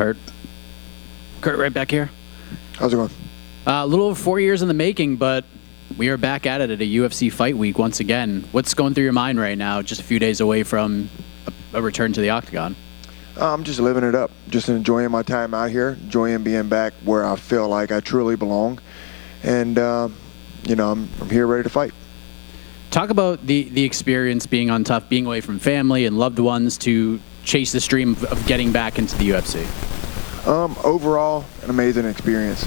Kurt. Kurt, right back here. How's it going? A little over 4 years in the making, but we are back at it at a UFC fight week once again. What's going through your mind right now, just a few days away from a return to the octagon? I'm just living it up, just enjoying my time out here, enjoying being back where I feel like I truly belong. And, you know, I'm here ready to fight. Talk about the experience being on Tough, being away from family and loved ones to chase this dream of getting back into the UFC. Overall, an amazing experience.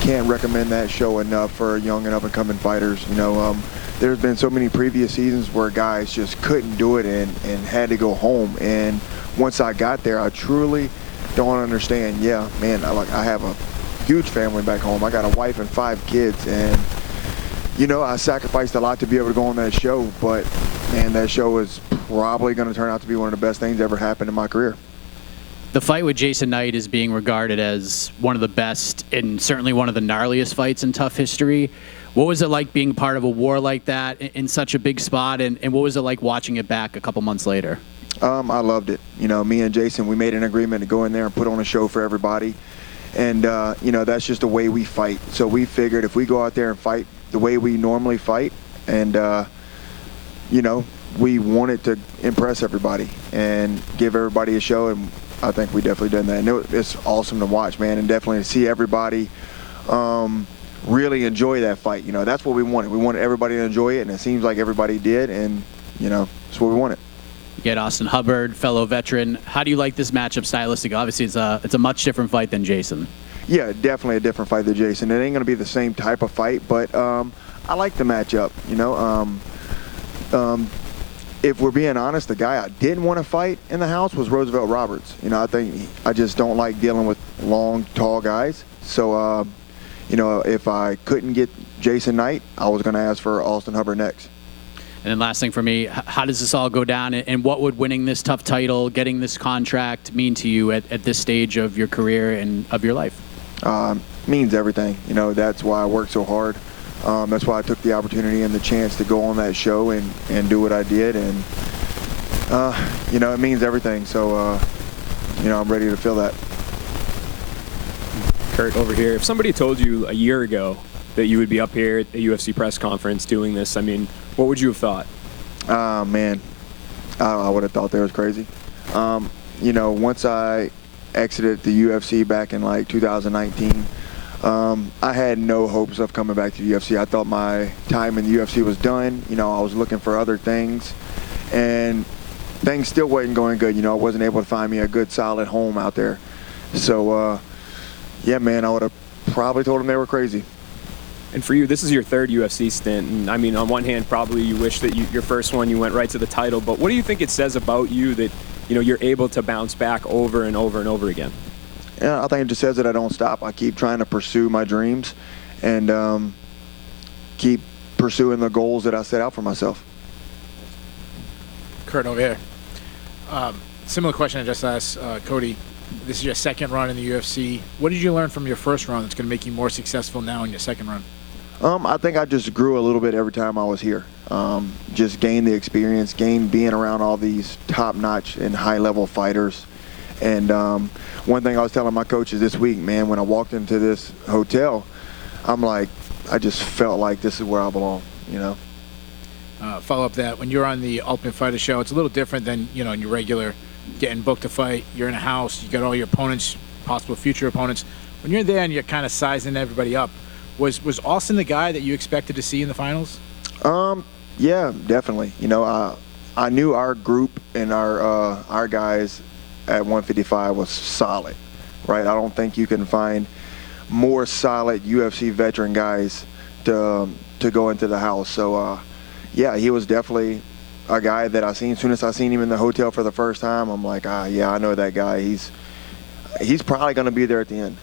Can't recommend that show enough for young and up-and-coming fighters. You know, there's been so many previous seasons where guys just couldn't do it and had to go home. And once I got there, I truly don't understand. Yeah, man, I have a huge family back home. I got a wife and 5 kids, and you know, I sacrificed a lot to be able to go on that show. But man, that show is probably going to turn out to be one of the best things ever happened in my career. The fight with Jason Knight is being regarded as one of the best and certainly one of the gnarliest fights in Tough history. What was it like being part of a war like that in such a big spot, and what was it like watching it back a couple months later? I loved it. You know, me and Jason, we made an agreement to go in there and put on a show for everybody. And, you know, that's just the way we fight. So we figured if we go out there and fight the way we normally fight, and, you know, we wanted to impress everybody and give everybody a show, and I think we definitely done that. And it's awesome to watch, man, and definitely to see everybody really enjoy that fight. You know, that's what we wanted. We wanted everybody to enjoy it, and it seems like everybody did, and, you know, that's what we wanted. You get Austin Hubbard, fellow veteran. How do you like this matchup stylistically? Obviously, it's a much different fight than Jason. Yeah, definitely a different fight than Jason. It ain't going to be the same type of fight, but I like the matchup. You know, if we're being honest, the guy I didn't want to fight in the house was Roosevelt Roberts. You know, I just don't like dealing with long, tall guys. So, you know, if I couldn't get Jason Knight, I was going to ask for Austin Hubbard next. And then last thing for me, how does this all go down, and what would winning this Tough title, getting this contract mean to you at this stage of your career and of your life? Means everything. You know, that's why I worked so hard. That's why I took the opportunity and the chance to go on that show and do what I did. And, you know, it means everything. So, you know, I'm ready to feel that. Kurt, over here, if somebody told you a year ago that you would be up here at the UFC press conference doing this, I mean, what would you have thought? Man, I would have thought that was crazy. You know, once I exited the UFC back in like 2019, I had no hopes of coming back to the UFC. I thought my time in the UFC was done. You know, I was looking for other things, and things still wasn't going good. You know, I wasn't able to find me a good, solid home out there. So, yeah, man, I would have probably told them they were crazy. And for you, this is your 3rd UFC stint. And I mean, on one hand, probably you wish that your first one, you went right to the title. But what do you think it says about you that, you know, you're able to bounce back over and over and over again? Yeah, I think it just says that I don't stop. I keep trying to pursue my dreams and keep pursuing the goals that I set out for myself. Kurt, over here. Similar question I just asked Cody. This is your 2nd run in the UFC. What did you learn from your first run that's going to make you more successful now in your 2nd run? I think I just grew a little bit every time I was here. Just gained the experience, gained being around all these top-notch and high-level fighters. And one thing I was telling my coaches this week, man, when I walked into this hotel, I'm like, I just felt like this is where I belong, you know? Follow up that, when you're on the Ultimate Fighter show, it's a little different than, you know, in your regular getting booked to fight. You're in a house, you got all your opponents, possible future opponents. When you're there and you're kind of sizing everybody up, was Austin the guy that you expected to see in the finals? Yeah, definitely. You know, I knew our group and our guys at 155 was solid, right? I don't think you can find more solid UFC veteran guys to go into the house. So, yeah, he was definitely a guy that I seen. As soon as I seen him in the hotel for the first time, I'm like, yeah, I know that guy. He's probably going to be there at the end.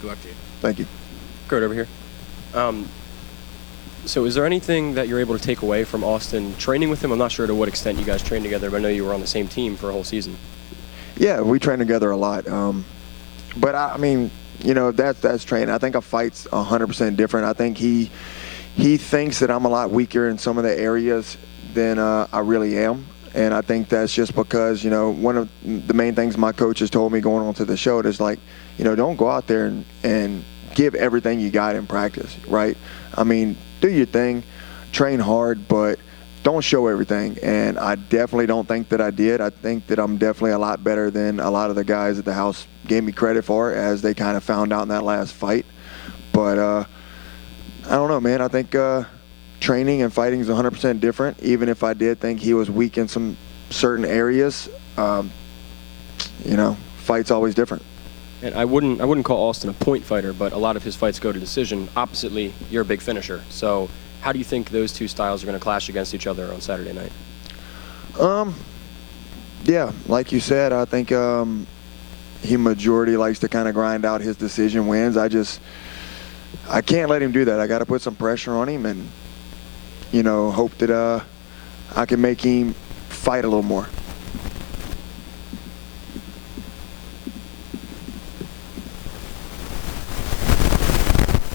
Good luck to you. Thank you. Kurt, over here. So is there anything that you're able to take away from Austin training with him? I'm not sure to what extent you guys trained together, but I know you were on the same team for a whole season. Yeah, we train together a lot. But, I mean, you know, that's training. I think a fight's 100% different. I think he thinks that I'm a lot weaker in some of the areas than I really am. And I think that's just because, you know, one of the main things my coaches told me going on to the show is like, you know, don't go out there and give everything you got in practice, right? I mean, do your thing, train hard, but don't show everything. And I definitely don't think that I did. I think that I'm definitely a lot better than a lot of the guys at the house gave me credit for, as they kind of found out in that last fight. But I don't know, man. I think training and fighting is 100% different. Even if I did think he was weak in some certain areas, you know, fight's always different. And I wouldn't call Austin a point fighter, but a lot of his fights go to decision. Oppositely, you're a big finisher. So how do you think those two styles are going to clash against each other on Saturday night? Yeah, like you said, I think he majority likes to kind of grind out his decision wins. I can't let him do that. I got to put some pressure on him and, you know, hope that I can make him fight a little more.